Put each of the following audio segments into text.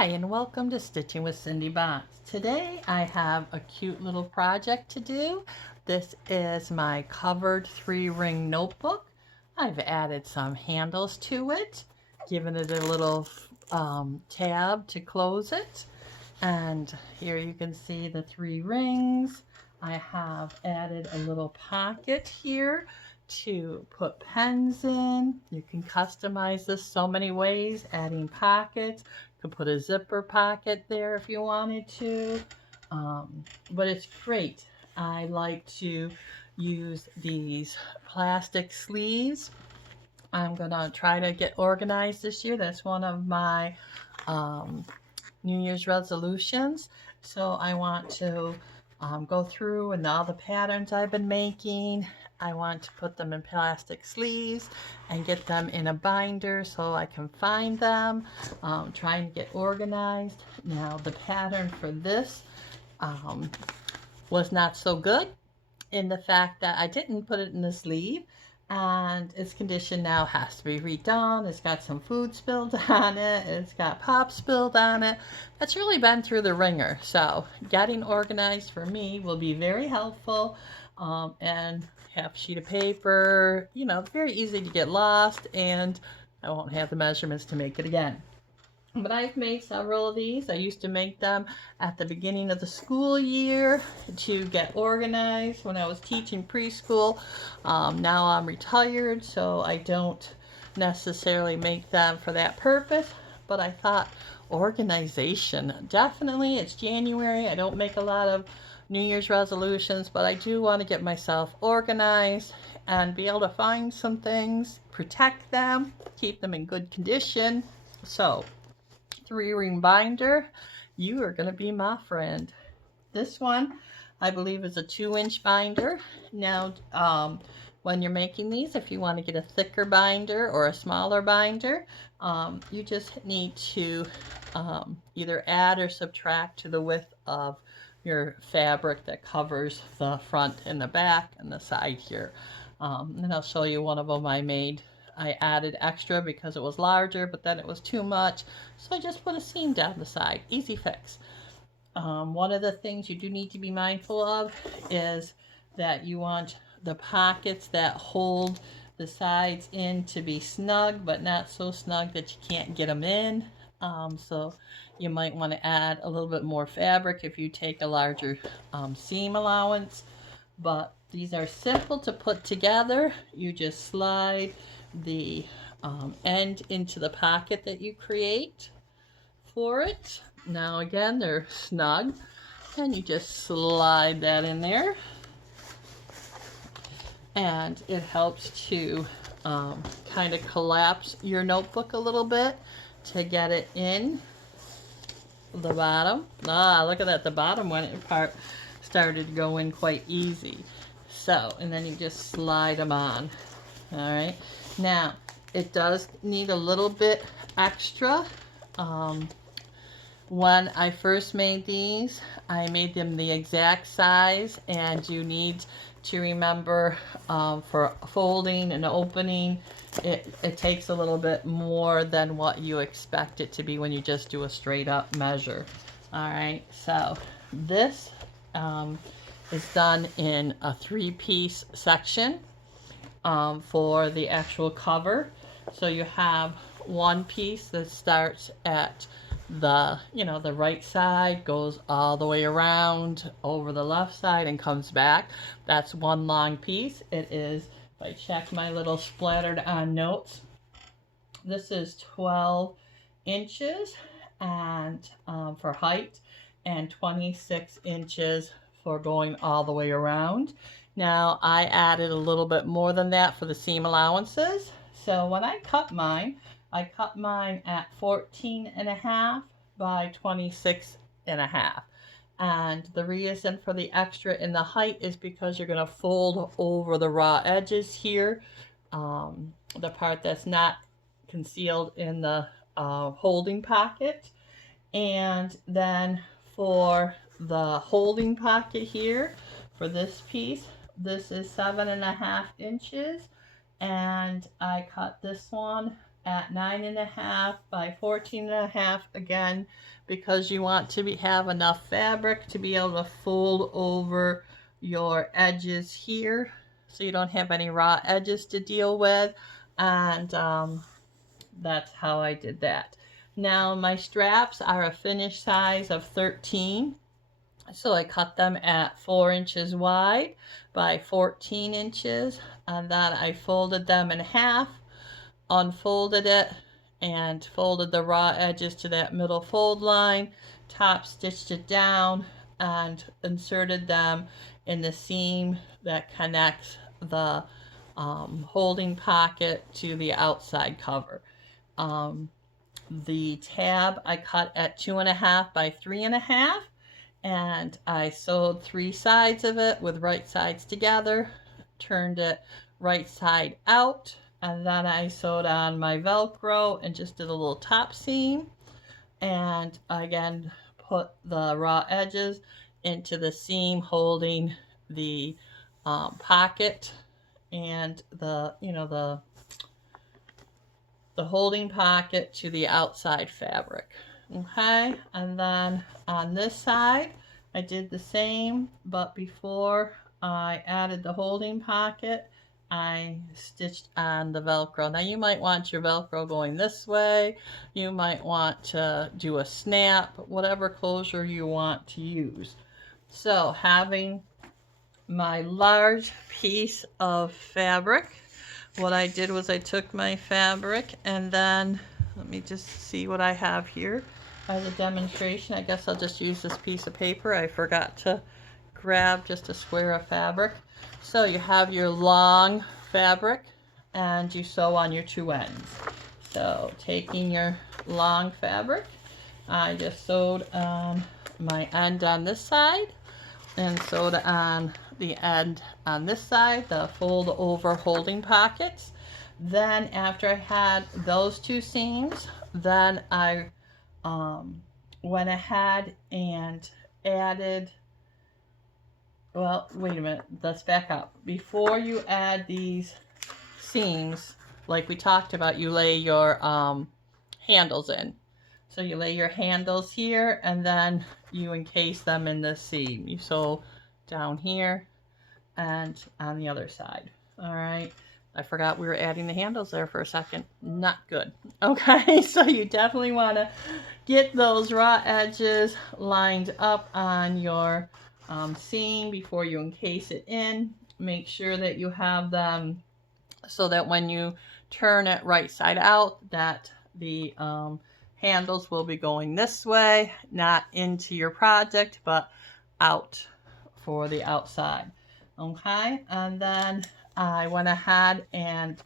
Hi, and welcome to Stitching with Cindy Box. Today I have a cute little project to do. This is my covered 3-ring notebook. I've added some handles to it, given it a little tab to close it. And here you can see the 3 rings. I have added a little pocket here to put pens in. You can customize this so many ways, adding pockets. You can put a zipper pocket there if you wanted to. But it's great. I like to use these plastic sleeves. I'm gonna try to get organized this year. That's one of my New Year's resolutions. So I want to go through and all the patterns I've been making. I want to put them in plastic sleeves and get them in a binder so I can find them. Trying to get organized. Now the pattern for this was not so good in the fact that I didn't put it in the sleeve, and its condition now has to be redone. It's got some food spilled on it. It's got pop spilled on it. That's really been through the ringer. So getting organized for me will be very helpful. And half sheet of paper, you know, very easy to get lost, and I won't have the measurements to make it again. But I've made several of these. I used to make them at the beginning of the school year to get organized when I was teaching preschool. Now I'm retired, so I don't necessarily make them for that purpose. But I thought organization, definitely. It's January. I don't make a lot of New Year's resolutions, but I do want to get myself organized and be able to find some things, protect them, keep them in good condition. So 3-ring binder, you are going to be my friend. This one I believe is a 2-inch binder. Now when you're making these, if you want to get a thicker binder or a smaller binder, you just need to either add or subtract to the width of your fabric that covers the front and the back and the side here. And I'll show you one of them I made. I added extra because it was larger, but then it was too much, so I just put a seam down the side. Easy fix. One of the things you do need to be mindful of is that you want the pockets that hold the sides in to be snug, but not so snug that you can't get them in. So you might want to add a little bit more fabric if you take a larger seam allowance. But these are simple to put together. You just slide the end into the pocket that you create for it. Now again, they're snug, and you just slide that in there, and it helps to kind of collapse your notebook a little bit to get it in the bottom. Look at that, the bottom part started to go in quite easy. So, and then you just slide them on. All right, now it does need a little bit extra. When I first made these, I made them the exact size, and you need to remember for folding and opening, it takes a little bit more than what you expect it to be when you just do a straight up measure. All right, so this is done in a 3-piece section for the actual cover. So you have one piece that starts at the right side, goes all the way around over the left side and comes back. That's one long piece. It is, if I check my little splattered on notes, this is 12 inches and for height, and 26 inches for going all the way around. Now I added a little bit more than that for the seam allowances. So when I cut mine at 14.5 by 26.5. And the reason for the extra in the height is because you're going to fold over the raw edges here, the part that's not concealed in the holding pocket. And then for the holding pocket here, for this piece, this is 7.5 inches, and I cut this one at 9.5 by 14.5 again, because you want to have enough fabric to be able to fold over your edges here, so you don't have any raw edges to deal with. And that's how I did that. Now my straps are a finished size of 13. So I cut them at 4 inches wide by 14 inches, and then I folded them in half, unfolded it, and folded the raw edges to that middle fold line, top stitched it down, and inserted them in the seam that connects the holding pocket to the outside cover. The tab I cut at 2.5 by 3.5, and I sewed 3 sides of it with right sides together, turned it right side out, and then I sewed on my Velcro and just did a little top seam, and again put the raw edges into the seam holding the pocket and the holding pocket to the outside fabric. Okay, and then on this side I did the same, but before I added the holding pocket, I stitched on the Velcro. Now you might want your Velcro going this way, you might want to do a snap, whatever closure you want to use. So having my large piece of fabric, what I did was I took my fabric, and then let me just see what I have here as a demonstration. I guess I'll just use this piece of paper. I forgot to grab just a square of fabric. So you have your long fabric and you sew on your 2 ends. So taking your long fabric, I just sewed on my end on this side and sewed on the end on this side, the fold over holding pockets. Then after I had those 2 seams, then I went ahead and added, well, wait a minute, let's back up. Before you add these seams, like we talked about, you lay your handles in. So you lay your handles here, and then you encase them in the seam. You sew down here and on the other side. All right. I forgot we were adding the handles there for a second. Not good. Okay, so you definitely want to get those raw edges lined up on your seam before you encase it in. Make sure that you have them so that when you turn it right side out, that the handles will be going this way, not into your project, but out for the outside. Okay, and then I went ahead and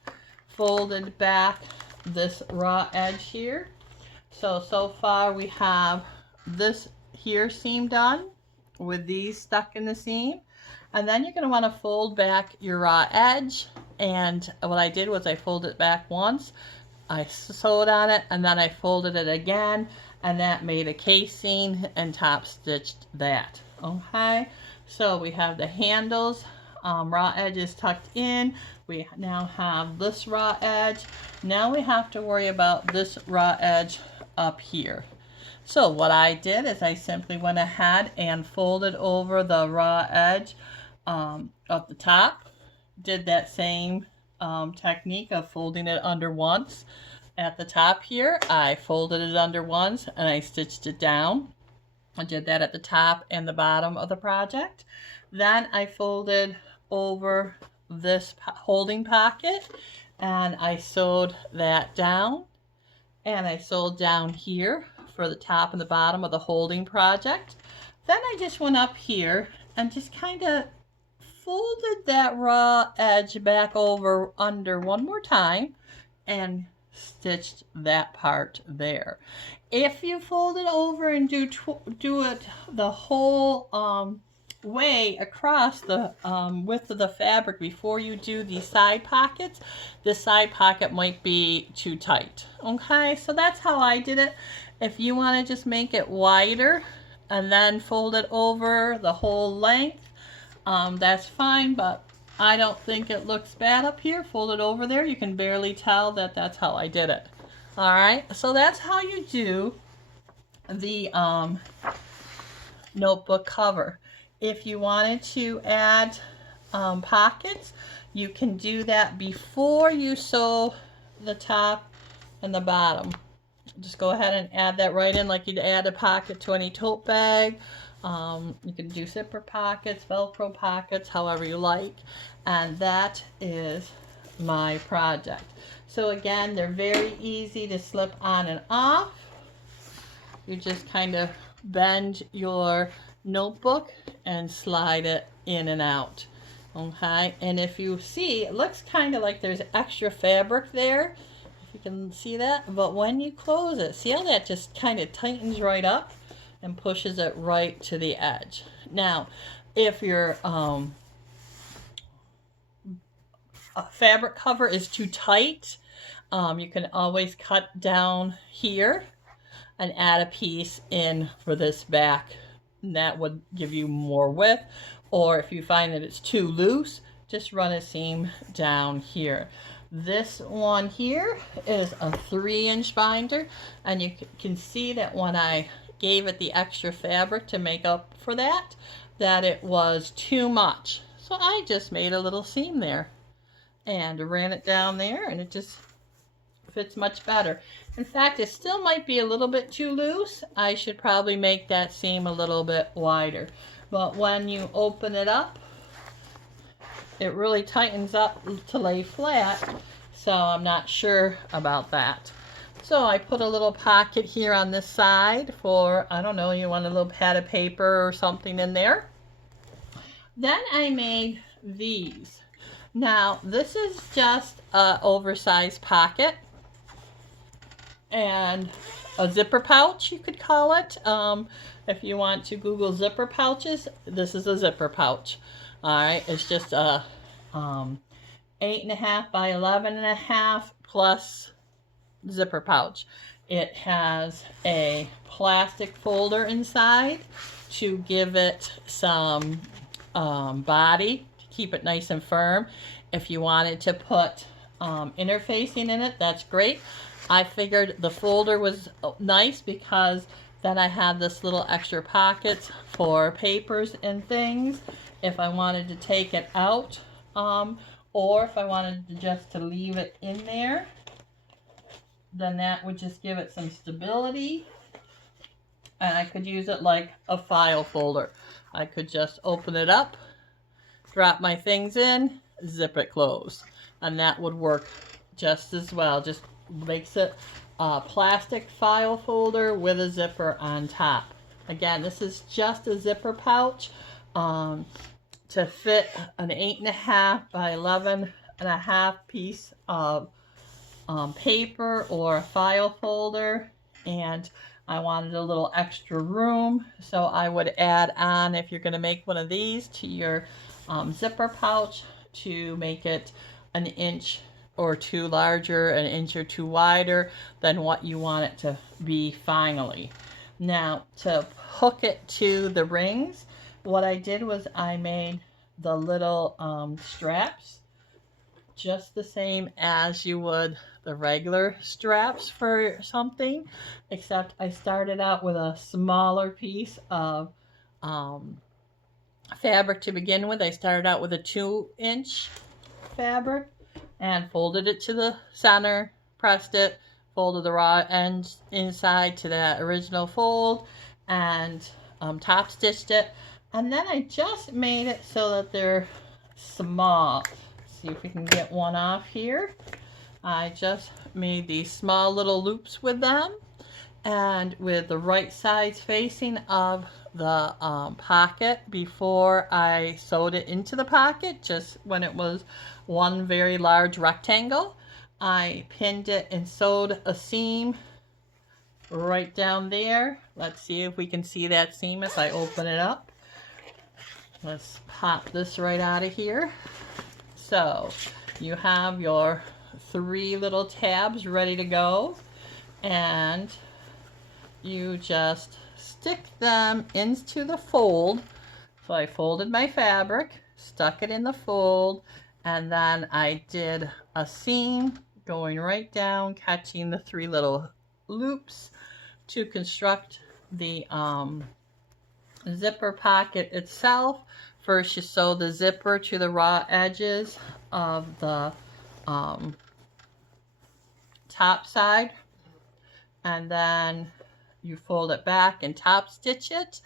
folded back this raw edge here. So far we have this here seam done with these stuck in the seam. And then you're going to want to fold back your raw edge. And what I did was I folded it back once, I sewed on it, and then I folded it again, and that made a casing and top stitched that. Okay, so we have the handles, raw edges tucked in. We now have this raw edge. Now we have to worry about this raw edge up here. So what I did is I simply went ahead and folded over the raw edge at the top. Did that same technique of folding it under once. At the top here, I folded it under once and I stitched it down. I did that at the top and the bottom of the project. Then I folded over this holding pocket and I sewed that down, and I sewed down here for the top and the bottom of the holding project. Then I just went up here and just kind of folded that raw edge back over under one more time and stitched that part there. If you fold it over and do it the whole way across the width of the fabric before you do the side pockets, the side pocket might be too tight. Okay, so that's how I did it. If you want to just make it wider and then fold it over the whole length, that's fine, but I don't think it looks bad up here. Fold it over there. You can barely tell that that's how I did it. All right, so that's how you do the notebook cover. If you wanted to add pockets, you can do that before you sew the top and the bottom. Just go ahead and add that right in like you'd add a pocket to any tote bag. You can do zipper pockets, Velcro pockets, however you like. And that is my project. So again, they're very easy to slip on and off. You just kind of bend your notebook and slide it in and out. Okay, and if you see, it looks kind of like there's extra fabric there. If you can see that, but when you close it, see how that just kind of tightens right up and pushes it right to the edge. Now, if your fabric cover is too tight, you can always cut down here and add a piece in for this back. And that would give you more width. Or if you find that it's too loose, just run a seam down here. This one here is a 3-inch binder, and you can see that when I gave it the extra fabric to make up for that, that it was too much. So I just made a little seam there and ran it down there, and it just fits much better. In fact, it still might be a little bit too loose. I should probably make that seam a little bit wider. But when you open it up, it really tightens up to lay flat, so I'm not sure about that. So I put a little pocket here on this side for, I don't know, you want a little pad of paper or something in there. Then I made these. Now, this is just an oversized pocket and a zipper pouch, you could call it. If you want to Google zipper pouches, this is a zipper pouch. All right, it's just a 8.5 by 11.5 plus zipper pouch. It has a plastic folder inside to give it some body, to keep it nice and firm. If you wanted to put interfacing in it, that's great. I figured the folder was nice because then I had this little extra pockets for papers and things if I wanted to take it out, or if I wanted to just to leave it in there, then that would just give it some stability, and I could use it like a file folder. I could just open it up, drop my things in, zip it closed, and that would work just as well. Just makes it a plastic file folder with a zipper on top. Again, this is just a zipper pouch to fit an 8.5 by 11.5 piece of paper or a file folder, and I wanted a little extra room, so I would add on, if you're going to make one of these, to your zipper pouch to make it an inch or two larger, an inch or two wider than what you want it to be finally. Now, to hook it to the rings, what I did was I made the little straps just the same as you would the regular straps for something, except I started out with a smaller piece of fabric to begin with. I started out with a 2-inch fabric and folded it to the center, pressed it, folded the raw ends inside to that original fold, and top stitched it. And then I just made it so that they're small. Let's see if we can get one off here. I just made these small little loops with them, and with the right sides facing of the pocket before I sewed it into the pocket, just when it was one very large rectangle, I pinned it and sewed a seam right down there. Let's see if we can see that seam as I open it up. Let's pop this right out of here. So you have your 3 little tabs ready to go, and you just stick them into the fold. So I folded my fabric, stuck it in the fold, and then I did a seam going right down, catching the 3 little loops to construct the zipper pocket itself. First, you sew the zipper to the raw edges of the top side, and then you fold it back and top stitch it,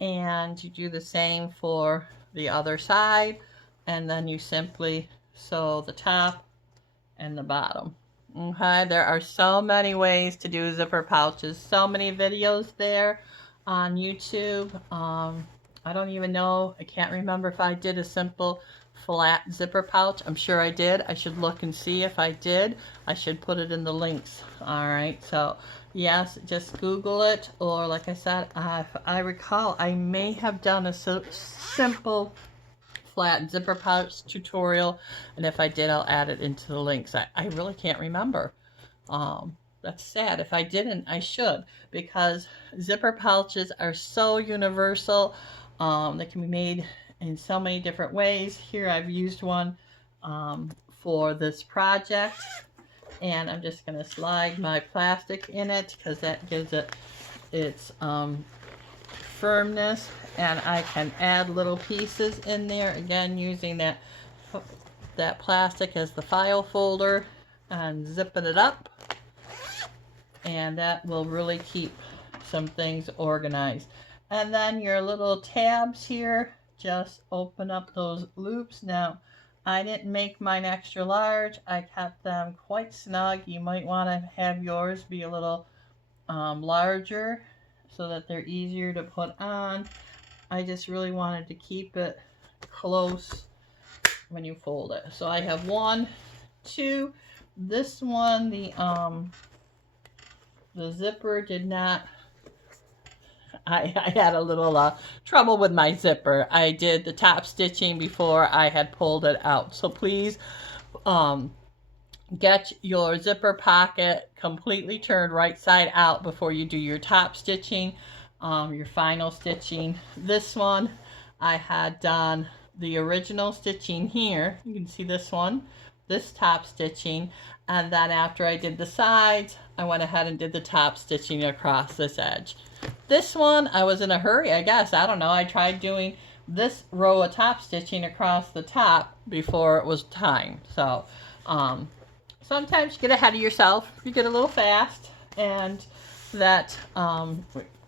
and you do the same for the other side, and then you simply sew the top and the bottom. Okay, there are so many ways to do zipper pouches, so many videos there on YouTube. I don't even know, I can't remember if I did a simple flat zipper pouch. I'm sure I did. I should look and see if I did. I should put it in the links. All right, so yes, just Google it, or like I said, if I recall, I may have done a simple flat zipper pouch tutorial, and if I did, I'll add it into the links. I really can't remember. That's sad. If I didn't, I should, because zipper pouches are so universal. They can be made in so many different ways. Here I've used one for this project, and I'm just going to slide my plastic in it because that gives it its firmness, and I can add little pieces in there, again using that plastic as the file folder and zipping it up, and that will really keep some things organized. And then your little tabs here, just open up those loops. Now, I didn't make mine extra large. I kept them quite snug. You might want to have yours be a little larger so that they're easier to put on. I just really wanted to keep it close when you fold it. So I have 1, 2. This one, the zipper did not, I had a little trouble with my zipper. I did the top stitching before I had pulled it out. So please get your zipper pocket completely turned right side out before you do your top stitching, your final stitching. This one, I had done the original stitching here. You can see this one, this top stitching, and then after I did the sides, I went ahead and did the top stitching across this edge. This one, I was in a hurry, I guess. I don't know. I tried doing this row of top stitching across the top before it was time. So, sometimes you get ahead of yourself. You get a little fast, and that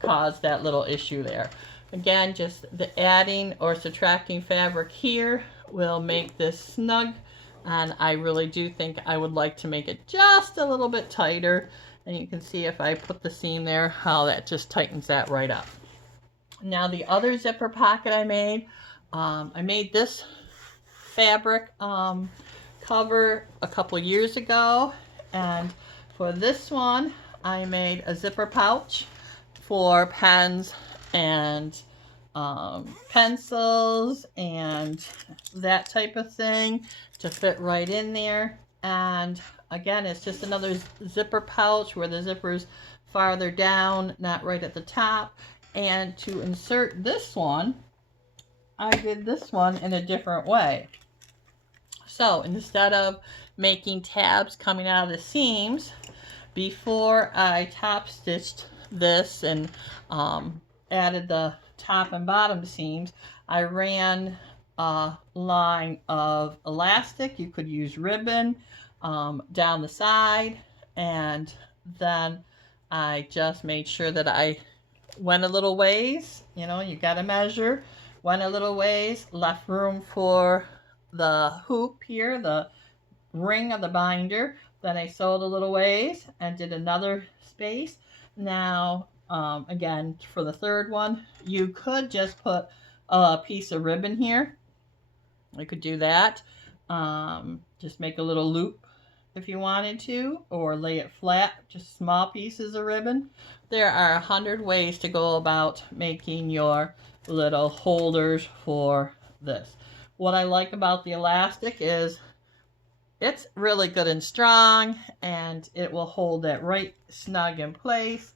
caused that little issue there. Again, just the adding or subtracting fabric here will make this snug, and I really do think I would like to make it just a little bit tighter. And you can see if I put the seam there, how that just tightens that right up. Now the other zipper pocket I made this fabric cover a couple years ago, and for this one I made a zipper pouch for pens and pencils and that type of thing to fit right in there. And again, it's just another zipper pouch where the zipper's farther down, not right at the top. And to insert this one, I did this one in a different way. So instead of making tabs coming out of the seams, before I top stitched this and added the top and bottom seams, I ran a line of elastic. You could use ribbon down the side, and then I just made sure that I went a little ways. You know, you got to measure. Went a little ways, left room for the hoop here, the ring of the binder. Then I sewed a little ways and did another space. Now, again, for the third one, you could just put a piece of ribbon here. I could do that. Just make a little loop if you wanted to, or lay it flat, just small pieces of ribbon. There are 100 ways to go about making your little holders for this. What I like about the elastic is it's really good and strong, and it will hold it right snug in place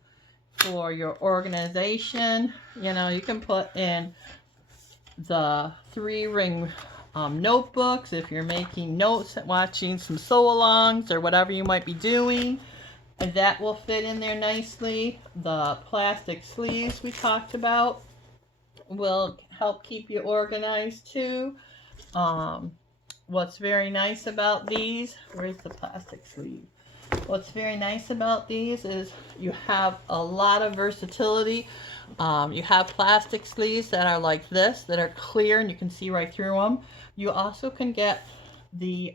for your organization. You know, you can put in the 3-ring notebooks, if you're making notes, watching some sew-alongs or whatever you might be doing. And that will fit in there nicely. The plastic sleeves we talked about will help keep you organized too. What's very nice about these, where's the plastic sleeve? What's very nice about these is you have a lot of versatility. You have plastic sleeves that are like this, that are clear and you can see right through them. You also can get the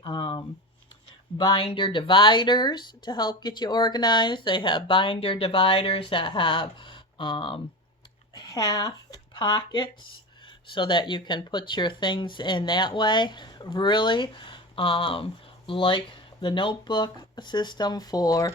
binder dividers to help get you organized. They have binder dividers that have half pockets so that you can put your things in that way. Really like the notebook system for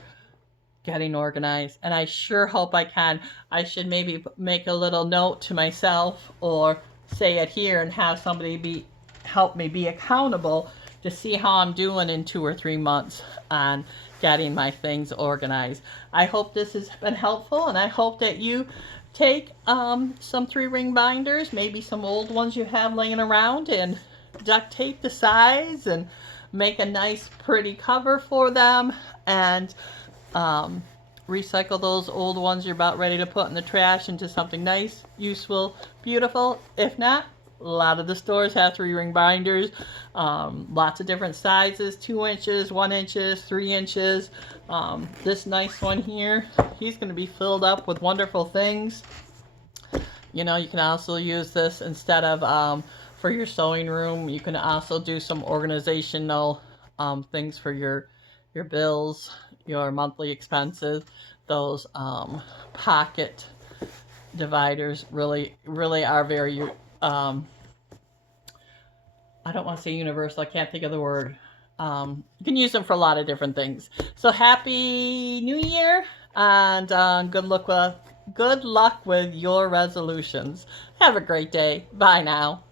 getting organized, and I sure hope I can. I should maybe make a little note to myself or say it here and have somebody help me be accountable to see how I'm doing in 2 or 3 months on getting my things organized. I hope this has been helpful, and I hope that you take some 3-ring binders, maybe some old ones you have laying around, and duct tape the sides and make a nice pretty cover for them, and recycle those old ones you're about ready to put in the trash into something nice, useful, beautiful. If not, a lot of the stores have 3-ring binders, lots of different sizes, 2 inches, 1 inches, 3 inches. This nice one here, he's going to be filled up with wonderful things. You know, you can also use this instead of for your sewing room. You can also do some organizational things for your bills, your monthly expenses. Those pocket dividers really are very I don't want to say universal, I can't think of the word. You can use them for a lot of different things. So happy New Year, and good luck with your resolutions. Have a great day. Bye now.